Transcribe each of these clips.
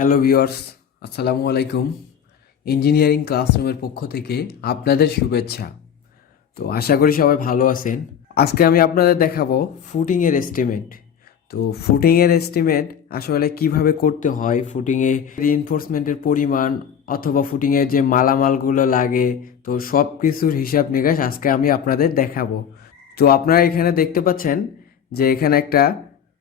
Hello viewers, আসসালামু আলাইকুম। Engineering ক্লাসরুমের পক্ষ থেকে আপনাদের শুভেচ্ছা। তো আশা করি সবাই ভালো আছেন। আজকে আমি আপনাদের দেখাবো ফুটিংয়ের এস্টিমেট। তো ফুটিংয়ের এস্টিমেট আসলে কিভাবে করতে হয়, ফুটিংয়ে রিইনফোর্সমেন্টের পরিমাণ অথবা ফুটিংয়ের যে মালামালগুলো লাগে, তো সব কিছুর হিসাব নিকাশ আজকে আমি আপনাদের দেখাবো। তো আপনারা এখানে দেখতে পাচ্ছেন যে এখানে একটা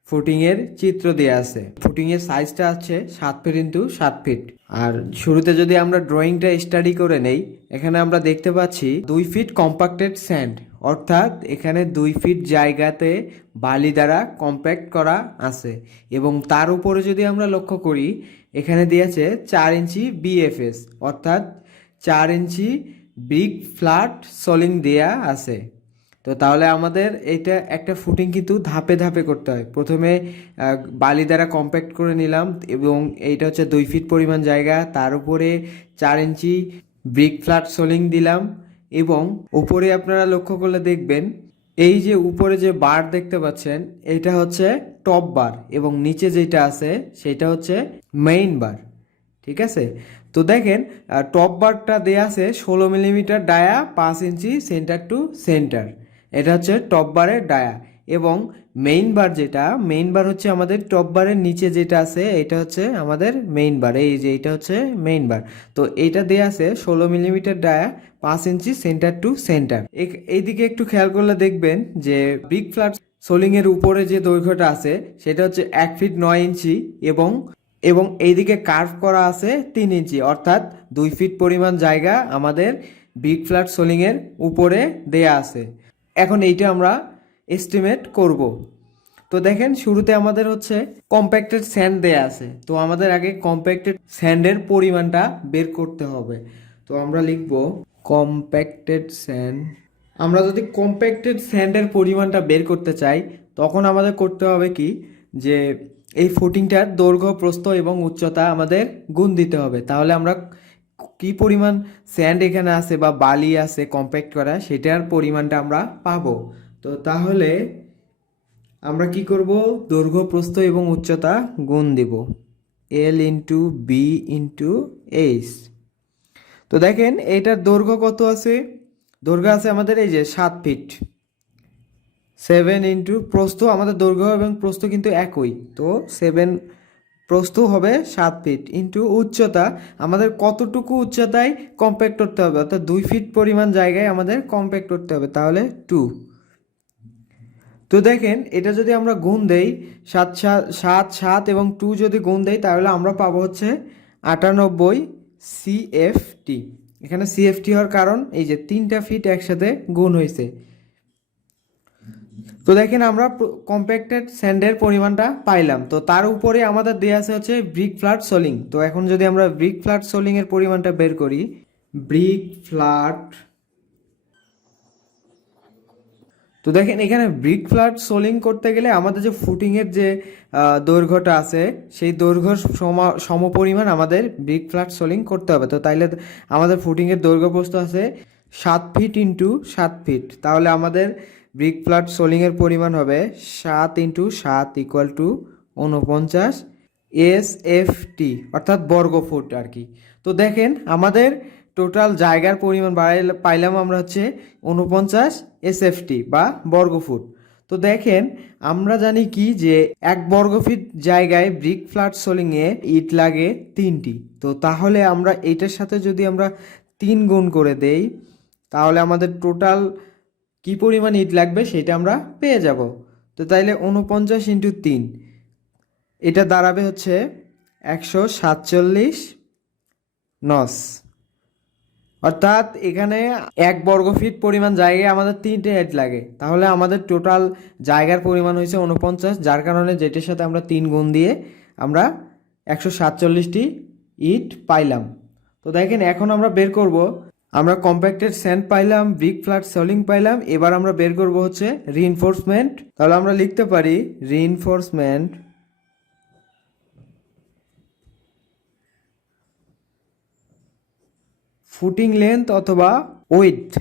ফুটিংয়ের চিত্র দেওয়া আছে। ফুটিংয়ের সাইজটা আছে 7 ফিট ইন্টু 7 ফিট। আর শুরুতে যদি আমরা ড্রয়িংটা স্টাডি করে নেই, এখানে আমরা দেখতে পাচ্ছি 2 ফিট কম্পাক্টেড স্যান্ড, অর্থাৎ এখানে 2 ফিট জায়গাতে বালি দ্বারা কম্প্যাক্ট করা আছে। এবং তার উপরে যদি আমরা লক্ষ্য করি, এখানে দিয়েছে 4 ইঞ্চি বিএফএস, অর্থাৎ 4 ইঞ্চি ব্রিক ফ্ল্যাট সোলিং দেয়া আছে। তো তাহলে আমাদের এইটা একটা ফুটিং কিন্তু ধাপে ধাপে করতে হয়। প্রথমে বালি দ্বারা কম্প্যাক্ট করে নিলাম এবং এইটা হচ্ছে 2 ফিট পরিমাণ জায়গা, তার উপরে 4 ইঞ্চি ব্রিক ফ্ল্যাট সোলিং দিলাম। এবং উপরে আপনারা লক্ষ্য করলে দেখবেন এই যে উপরে যে বার দেখতে পাচ্ছেন, এটা হচ্ছে টপ বার এবং নিচে যেটা আছে সেটা হচ্ছে মেইন বার। ঠিক আছে, তো দেখেন টপ বারটা দেয়া আছে 16 মিলিমিটার ডায়া, 5 ইঞ্চি সেন্টার টু সেন্টার। এটা হচ্ছে টপ বারের ডায়া। এবং মেইন বার, যেটা মেইন বার হচ্ছে আমাদের টপ বারের নিচে যেটা আছে, এটা হচ্ছে আমাদের মেইন বার। এই যে এটা হচ্ছে মেইন বার। তো এইটা দেয়া আছে 16 মিলিমিটার ডায়া, 5 ইঞ্চি সেন্টার টু সেন্টার। এইদিকে একটু খেয়াল করলে দেখবেন যে ব্রিক ফ্ল্যাট সোলিং এর উপরে যে দৈর্ঘ্যটা আছে সেটা হচ্ছে 1 ফিট 9 ইঞ্চি। এবং এবং এইদিকে কার্ভ করা আছে 3 ইঞ্চি, অর্থাৎ 2 ফিট পরিমাণ জায়গা আমাদের ব্রিক ফ্ল্যাট সোলিং এর উপরে দেয়া আছে। এখন এইটা আমরা এস্টিমেট করব। তো দেখেন শুরুতে আমাদের হচ্ছে কম্প্যাক্টেড স্যান্ড দেয়া আছে। তো আমাদের আগে কম্প্যাক্টেড স্যান্ডের পরিমাণটা বের করতে হবে। তো আমরা লিখব কম্প্যাক্টেড স্যান্ড। আমরা যদি কম্প্যাক্টেড স্যান্ডের পরিমাণটা বের করতে চাই, তখন আমাদের করতে হবে কি, যে এই ফুটিংটার দৈর্ঘ্য, প্রস্থ এবং উচ্চতা আমাদের গুণ দিতে হবে। তাহলে আমরা কি পরিমাণ স্যান্ড এখানে আছে বা বালি আছে কম্প্যাক্ট করা, সেটার পরিমাণটা আমরা পাবো। তো তাহলে আমরা কি করব, দৈর্ঘ্য, প্রস্থ এবং উচ্চতা গুণ দিব, L into B into H. তো দেখেন এটার দৈর্ঘ্য কত আছে, দৈর্ঘ্য আছে আমাদের এই যে 7 ফিট। 7 ইন্টু প্রস্থ, আমাদের দৈর্ঘ্য এবং প্রস্থ কিন্তু একই, তো 7 প্রস্থ হবে 7 ফিট ইন্টু উচ্চতা, আমাদের কতটুকু উচ্চতায় কম্প্যাক্ট করতে হবে, অর্থাৎ 2 ফিট পরিমাণ জায়গায় আমাদের কম্প্যাক্ট করতে হবে, তাহলে 2। তো দেখেন এটা যদি আমরা গুণ দেই, 7 এবং 2 যদি গুণ দেই, তাহলে আমরা পাবো হচ্ছে 98 সিএফটি। এখানে সিএফটি হওয়ার কারণ এই যে 3টা ফিট একসাথে গুণ হয়েছে। তো দেখেন আমরা কম্প্যাক্টেড স্যান্ডের পরিমাণটা পাইলাম। তো তার উপরে আমাদের দেওয়া আছে হচ্ছে ব্রিক ফ্ল্যাট সোলিং। তো এখন যদি আমরা ব্রিক ফ্ল্যাট সোলিং এর পরিমাণটা বের করি, ব্রিক ফ্ল্যাট, তো দেখেন এখানে ব্রিক ফ্ল্যাট সোলিং করতে গেলে আমাদের যে ফুটিংয়ের যে দৈর্ঘ্যটা আছে, সেই দৈর্ঘ্য সমপরিমাণ আমাদের ব্রিক ফ্ল্যাট সোলিং করতে হবে। তো তাইলে আমাদের ফুটিংয়ের দৈর্ঘ্য প্রস্থ আছে 7 ফিট ইন্টু 7 ফিট। তাহলে আমাদের ব্রিক ফ্ল্যাট সোলিংয়ের পরিমাণ হবে 7 × 7 ইকুয়াল টু 49 এসএফটি, অর্থাৎ বর্গ ফুট আর কি। তো দেখেন আমাদের টোটাল জায়গার পরিমাণ পাইলাম আমরা হচ্ছে 49 এসএফটি বা বর্গফুট। তো দেখেন আমরা জানি কি যে 1 বর্গফিট জায়গায় ব্রিক ফ্ল্যাট সোলিংয়ে ইট লাগে 3টি। তো তাহলে আমরা এইটার সাথে যদি আমরা 3 গুণ করে দেই, তাহলে আমাদের টোটাল কি পরিমাণ ইট লাগবে সেটা আমরা পেয়ে যাব। তো তাইলে 49 × 3, এটা দাঁড়াবে হচ্ছে 147 নস। অর্থাৎ এখানে 1 বর্গফিট পরিমাণ জায়গায় আমাদের 3টে ইট লাগে। তাহলে আমাদের টোটাল জায়গার পরিমাণ হয়েছে 49, যার কারণে যেটির সাথে আমরা 3 গুণ দিয়ে আমরা 147টি ইট পাইলাম। তো দেখেন এখন আমরা বের করব, আমরা কম্প্যাক্টেড স্যান্ড পাইলাম, ব্রিক ফ্ল্যাট সোলিং পাইলাম, এবার আমরা বের করব হচ্ছে রিইনফোর্সমেন্ট। তাহলে আমরা লিখতে পারি রিইনফোর্সমেন্ট ফুটিং লেন্থ অথবা উইডথ,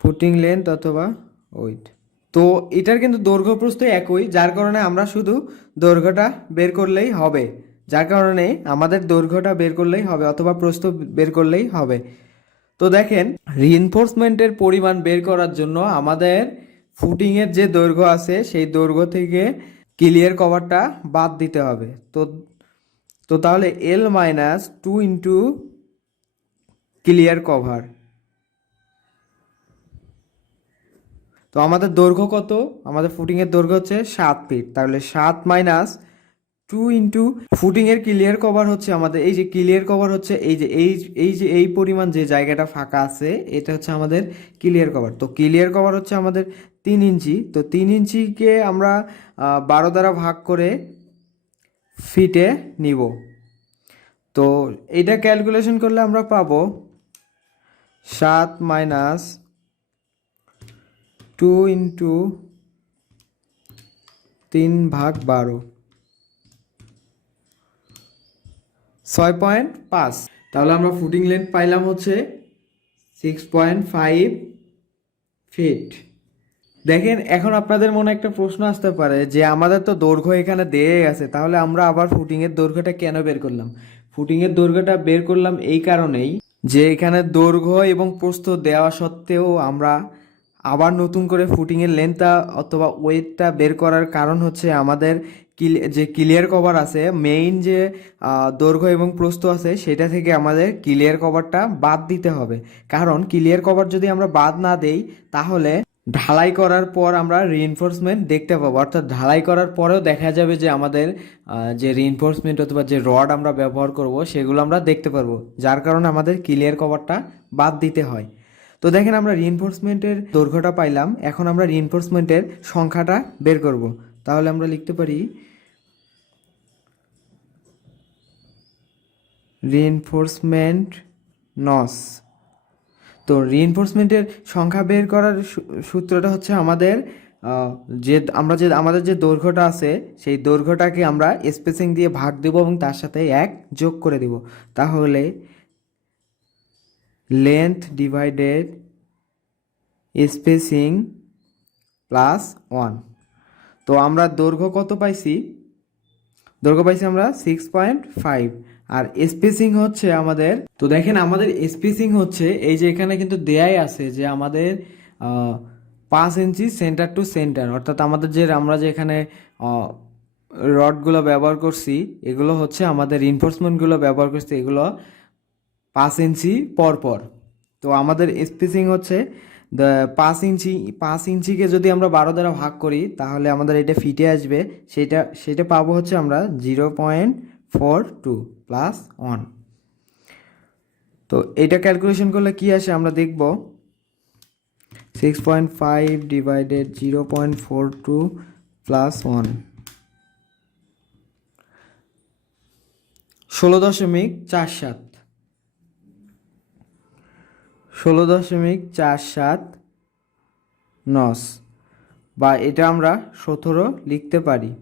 ফুটিং লেন্থ অথবা উইডথ। তো এটার কিন্তু দৈর্ঘ্য প্রস্থ একই, যার কারণে আমরা শুধু দৈর্ঘ্যটা বের করলেই হবে, যার কারণে আমাদের দৈর্ঘ্যটা বের করলেই হবে অথবা প্রস্থ বের করলেই হবে। তো দেখেন, রিইনফোর্সমেন্টের পরিমাণ বের করার জন্য আমাদের ফুটিংয়ের যে দৈর্ঘ্য আছে সেই দৈর্ঘ্য থেকে ক্লিয়ার কভারটা বাদ দিতে হবে। তো তো তাহলে L-2 ইন্টু ক্লিয়ার কভার। তো আমাদের দৈর্ঘ্য কত? আমাদের ফুটিংয়ের দৈর্ঘ্য হচ্ছে 7 ফিট, তাহলে 7-2 ইন্টু ফুটিংয়ের ক্লিয়ার কভার হচ্ছে আমাদের, এই যে ক্লিয়ার কভার হচ্ছে এই পরিমাণ যে জায়গাটা ফাঁকা আছে এটা হচ্ছে আমাদের ক্লিয়ার কভার। তো ক্লিয়ার কভার হচ্ছে আমাদের 3 ইঞ্চি। তো 3 ইঞ্চিকে আমরা 12 দ্বারা ভাগ করে ফিটে নিব। তো এটা ক্যালকুলেশন করলে আমরা পাবো 7-2 ইন্টু 3/12, 6.5। তাহলে আমরা ফুটিং লেন্থ পাইলাম হচ্ছে 6.5 ফিট। দেখেন, এখন আপনাদের মনে একটা প্রশ্ন আসতে পারে যে আমাদের তো দৈর্ঘ্য এখানে দেয়ে আছে, তাহলে আমরা আবার ফুটিংয়ের দৈর্ঘ্যটা কেন বের করলাম? ফুটিংয়ের দৈর্ঘ্যটা বের করলাম এই কারণেই যে এখানে দৈর্ঘ্য এবং প্রস্থ দেওয়া সত্ত্বেও আমরা আবার নতুন করে ফুটিংয়ের লেন্থটা অথবা ওয়েটটা বের করার কারণ হচ্ছে আমাদের যে ক্লিয়ার কভার আছে, মেইন যে দৈর্ঘ্য এবং প্রস্থ আছে সেটা থেকে আমাদের ক্লিয়ার কভারটা বাদ দিতে হবে। কারণ ক্লিয়ার কভার যদি আমরা বাদ না দেই তাহলে ঢালাই করার পর আমরা রিইনফোর্সমেন্ট দেখতে পাবো, অর্থাৎ ঢালাই করার পরেও দেখা যাবে যে আমাদের যে রিইনফোর্সমেন্ট অথবা যে রড আমরা ব্যবহার করব সেগুলো আমরা দেখতে পারবো, যার কারণে আমাদের ক্লিয়ার কভারটা বাদ দিতে হয়। তো দেখেন, আমরা রিইনফোর্সমেন্টের দৈর্ঘ্যটা পাইলাম, এখন আমরা রিইনফোর্সমেন্টের সংখ্যাটা বের করব। তাহলে আমরা লিখতে পারি রিইনফোর্সমেন্ট নস। তো রিইনফোর্সমেন্টের সংখ্যা বের করার সূত্রটা হচ্ছে আমাদের আমাদের যে দৈর্ঘ্যটা আছে সেই দৈর্ঘ্যটাকে আমরা স্পেসিং দিয়ে ভাগ দেব এবং তার সাথে 1 যোগ করে দেব। তাহলে লেন্থ ডিভাইডেড স্পেসিং প্লাস 1। তো আমরা দৈর্ঘ্য কত পাইছি? দৈর্ঘ্য পাইছি আমরা 6.5, আর স্পেসিং হচ্ছে আমাদের, তো দেখেন আমাদের স্পেসিং হচ্ছে এই যে এখানে কিন্তু দেয়াই আছে যে আমাদের 5 ইঞ্চি সেন্টার টু সেন্টার, অর্থাৎ আমাদের আমরা যে এখানে রডগুলো ব্যবহার করছি এগুলো হচ্ছে আমাদের রিইনফোর্সমেন্টগুলো ব্যবহার করছি, এগুলো 5 ইঞ্চি পর পর। তো আমাদের স্পেসিং হচ্ছে 5 ইঞ্চিকে যদি আমরা 12 দ্বারা ভাগ করি তাহলে আমাদের এটা ফিটে আসবে, সেটা পাবো হচ্ছে আমরা 0.42 প্লাস 1। তো এটা ক্যালকুলেশন করলে কি আসে আমরা দেখব, 6.5 ডিভাইডেড 0.42 প্লাস 1, 16.47, 16.47 নস, বা এটা আমরা 17 লিখতে পারি।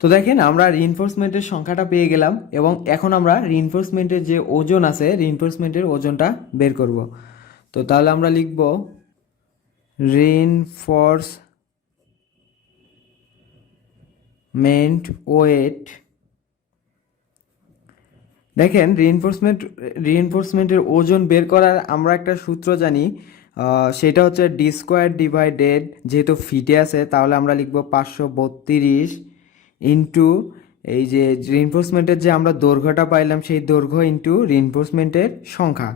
তো দেখেন, আমরা রিইনফোর্সমেন্টের সংখ্যাটা পেয়ে গেলাম এবং এখন আমরা রিইনফোর্সমেন্টের যে ওজন আছে রিইনফোর্সমেন্টের ওজনটা বের করব। তো তাহলে আমরা লিখব রিইনফোর্সমেন্ট ওয়েট। দেখেন, রিইনফোর্সমেন্টের ওজন বের করার আমরা একটা সূত্র জানি, সেটা হচ্ছে ডি স্কোয়ার ডিভাইডেড, যেহেতু ফিটে আছে তাহলে আমরা লিখব 532 ইন্টু এই যে রিইনফোর্সমেন্টের যে আমরা দৈর্ঘ্যটা পাইলাম সেই দৈর্ঘ্য ইন্টু রিইনফোর্সমেন্টের সংখ্যা।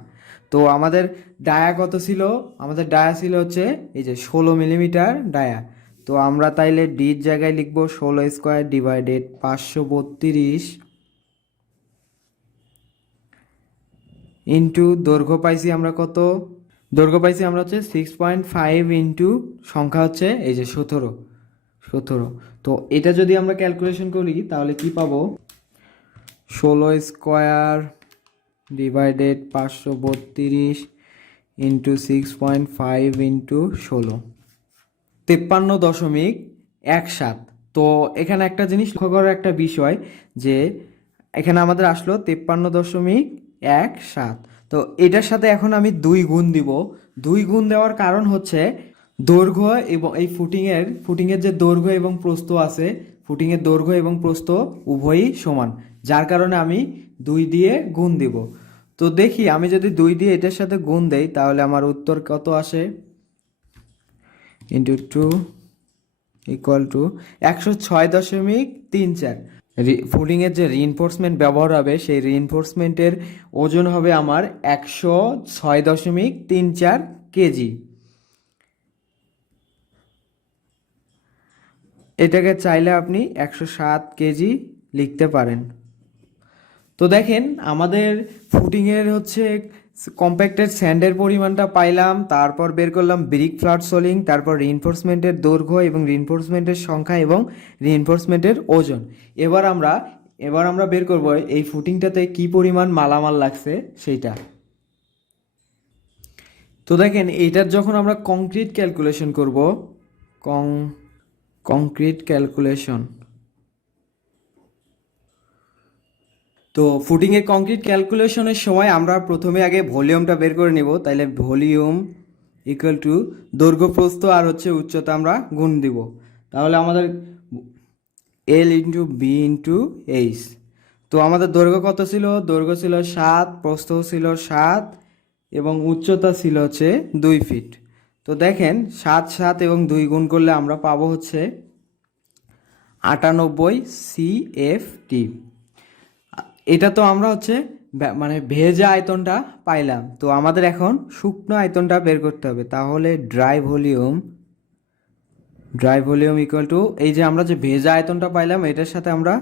তো আমাদের ডায়া কত ছিল? আমাদের ডায়া ছিল হচ্ছে এই যে 16 মিলিমিটার ডায়া। তো আমরা তাইলে ডির জায়গায় লিখব 16 স্কোয়ার ডিভাইডেড 532 ইন্টু দৈর্ঘ্য পাইছি আমরা কত? দৈর্ঘ্য পাইছি আমরা হচ্ছে 6.5 ইন্টু সংখ্যা হচ্ছে এই যে 17। তো এটা যদি আমরা ক্যালকুলেশন করি তাহলে কি পাবো? 16 স্কোয়ার ডিভাইডেড 532 ইন্টু 6.5 ইন্টু 16, 53.17। তো এখানে একটা জিনিস লক্ষ্য করার একটা বিষয় যে এখানে আমাদের আসলো 53.17। তো এটার সাথে এখন আমি 2 গুণ দিব। 2 গুণ দেওয়ার কারণ হচ্ছে দৈর্ঘ্য এবং এই ফুটিংয়ের যে দৈর্ঘ্য এবং প্রস্থ আছে, ফুটিংয়ের দৈর্ঘ্য এবং প্রস্থ উভয়ই সমান, যার কারণে আমি 2 দিয়ে গুণ দিব। তো দেখি আমি যদি 2 দিয়ে এটার সাথে গুণ দেই তাহলে আমার উত্তর কত আসে, ইন্টু 2 ইকুয়াল টু 106.34। ফুডিংয়ের যে রিইনফোর্সমেন্ট ব্যবহার হবে সেই রিইনফোর্সমেন্টের ওজন হবে আমার 106.34 কেজি। এটাকে চাইলে আপনি 107 কেজি লিখতে পারেন। তো দেখেন আমাদের ফুটিংয়ের হচ্ছে কম্প্যাক্টেড স্যান্ডের পরিমাণটা পাইলাম, তারপর বের করলাম ব্রিক ফ্ল্যাট সোলিং, তারপর রিইনফোর্সমেন্টের দৈর্ঘ্য এবং রিইনফোর্সমেন্টের সংখ্যা এবং রিইনফোর্সমেন্টের ওজন। এবার আমরা বের করব এই ফুটিংটাতে কি পরিমাণ মালামাল লাগছে সেইটা। তো দেখেন এইটার যখন আমরা কংক্রিট ক্যালকুলেশন করব, কংক্রিট ক্যালকুলেশন, তো ফুটিংয়ের কংক্রিট ক্যালকুলেশনের সময় আমরা প্রথমে আগে ভলিউমটা বের করে নিব। তাইলে ভলিউম ইকুয়াল টু দৈর্ঘ্য প্রস্থ আর হচ্ছে উচ্চতা আমরা গুণ দিব। তাহলে আমাদের L into B into H. তো আমাদের দৈর্ঘ্য কত ছিল? দৈর্ঘ্য ছিল 7, প্রস্থ ছিল 7 এবং উচ্চতা ছিল হচ্ছে 2 ফিট। তো দেখেন 7, 7 এবং 2 গুণ করলে আমরা পাবো হচ্ছে 98 CFT। এটা তো আমরা হচ্ছে মানে ভেজা আয়তনটা পাইলাম। তো আমাদের এখন শুকনো আয়তনটা বের করতে হবে। তাহলে ড্রাই ভলিউম ইকুয়াল টু এই যে আমরা যে ভেজা আয়তনটা পাইলাম এটার সাথে আমরা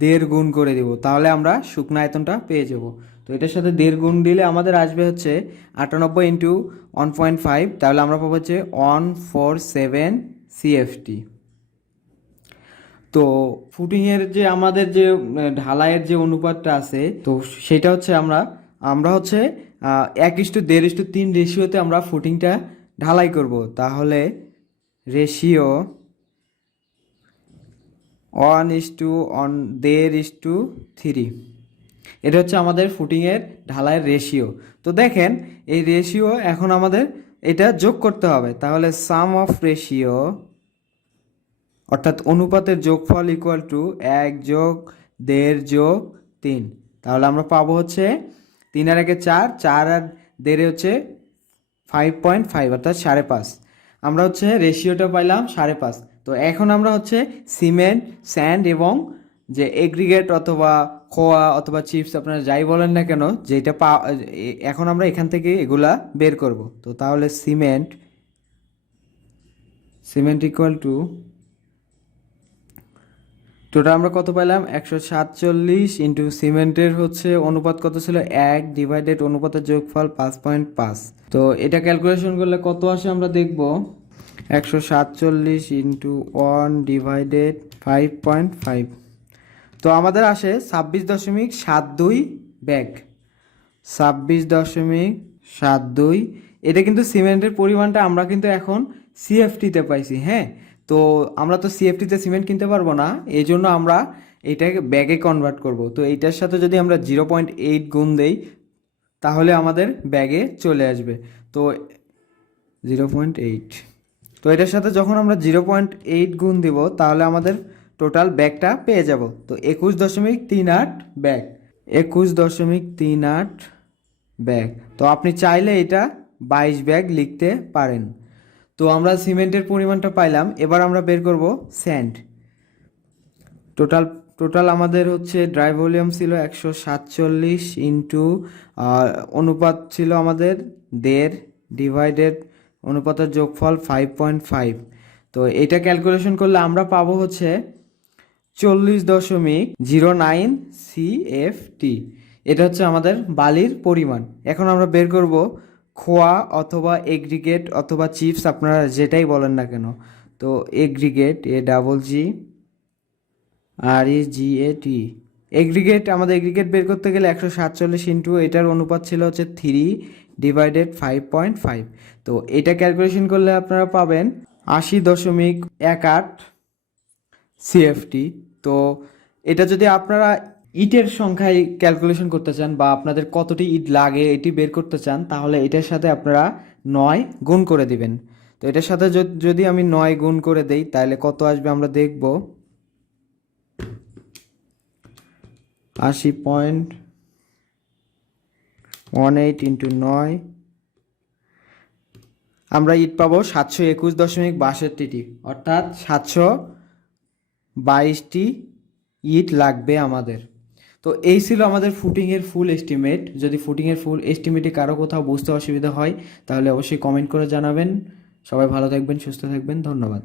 1.5 গুণ করে দিব, তাহলে আমরা শুকনো আয়তনটা পেয়ে যাব। তো এটার সাথে 1.5 গুণ দিলে আমাদের আসবে হচ্ছে 98 ইন্টু 1.5, তাহলে আমরা পাবো হচ্ছে 147 CFT। তো ফুটিংয়ের যে আমাদের যে ঢালাইয়ের যে অনুপাতটা আছে, তো সেটা হচ্ছে আমরা হচ্ছে 1:1.5:3 রেশিওতে আমরা ফুটিংটা ঢালাই করব। তাহলে রেশিও 1:1.5:3, এটা হচ্ছে আমাদের ফুটিংয়ের ঢালাইয়ের রেশিও। তো দেখেন এই রেশিও এখন আমাদের এটা যোগ করতে হবে। তাহলে সাম অফ রেশিও অর্থাৎ অনুপাতের যোগফল ইকুয়াল টু 1 যোগ 1.5 যোগ 3। তাহলে আমরা পাবো হচ্ছে 3 আর 1 4, 4 আর 1.5 হচ্ছে 5.5 অর্থাৎ 5.5। আমরা হচ্ছে রেশিওটা পাইলাম 5.5। তো এখন আমরা হচ্ছে সিমেন্ট, স্যান্ড এবং যে এগ্রিগেট অথবা খোয়া অথবা চিপস আপনারা যাই বলেন না কেন, যেটা এখন আমরা এখান থেকে এগুলা বের করব। তো তাহলে সিমেন্ট ইকুয়াল টু টোটাল আমরা কত পাইলাম? 147 ইন্টু সিমেন্টের হচ্ছে অনুপাত কত ছিল? 1 ডিভাইডেড অনুপাতের যোগফল 5.5। তো এটা ক্যালকুলেশন করলে কত আসে আমরা দেখব। 147 ইন্টু 1 ডিভাইডেড 5.5, তো আমাদের আসে 26.72 ব্যাগ। 26.72। এটা কিন্তু সিমেন্টের পরিমাণটা আমরা কিন্তু এখন সিএফটিতে পাইছি। হ্যাঁ, তো আমরা তো সিএফটিতে সিমেন্ট কিনতে পারবো না, এই জন্য আমরা এটাকে ব্যাগে কনভার্ট করব। তো এইটার সাথে যদি আমরা 0.8 গুণ দেই তাহলে আমাদের ব্যাগে চলে আসবে। তো 0.8, তো এটার সাথে যখন আমরা 0.8 গুণ দিব তাহলে আমাদের টোটাল ব্যাগটা পেয়ে যাব। তো 21.38 ব্যাগ, 21.38 ব্যাগ। তো আপনি চাইলে এটা 22 ব্যাগ লিখতে পারেন। তো আমরা সিমেন্টের পরিমাণটা পাইলাম। এবার আমরা বের করব স্যান্ড। টোটাল আমাদের হচ্ছে ড্রাই ভলিউম ছিল 147 ইন্টু অনুপাত ছিল আমাদের 1.5 ডিভাইডেড অনুপাতের যোগফল 5.5। তো এটা ক্যালকুলেশন করলে আমরা পাবো হচ্ছে 40.09 CFT। এটা হচ্ছে আমাদের বালির পরিমাণ। এখন আমরা বের করব খোয়া অথবা এগ্রিগেট অথবা চিপস আপনারা যেটাই বলেন না কেন। তো এগ্রিগেট, AGGAT, আমাদের এগ্রিগেট বের করতে গেলে 147 ইন্টু এটার অনুপাত ছিল হচ্ছে 3 ডিভাইডেড 5.5। তো এটা ক্যালকুলেশন করলে আপনারা পাবেন 80.18 CFT। তো এটা যদি আপনারা ইটের সংখ্যায় ক্যালকুলেশন করতে চান বা আপনাদের কতটি ইট লাগে এটি বের করতে চান তাহলে এটার সাথে আপনারা 9 গুণ করে দিবেন। তো এটার সাথে যদি আমি 9 গুণ করে দেই তাহলে কত আসবে আমরা দেখব। 80.18 ইন্টু 9, আমরা ইট পাবো 721.62টি, অর্থাৎ 722টি ইট লাগবে আমাদের। তো এই ছিল আমাদের ফুটিংয়ের ফুল এস্টিমেট। যদি ফুটিংয়ের ফুল এস্টিমেটে কারো কোথাও বুঝতে অসুবিধা হয় তাহলে অবশ্যই কমেন্ট করে জানাবেন। সবাই ভালো থাকবেন, সুস্থ থাকবেন, ধন্যবাদ।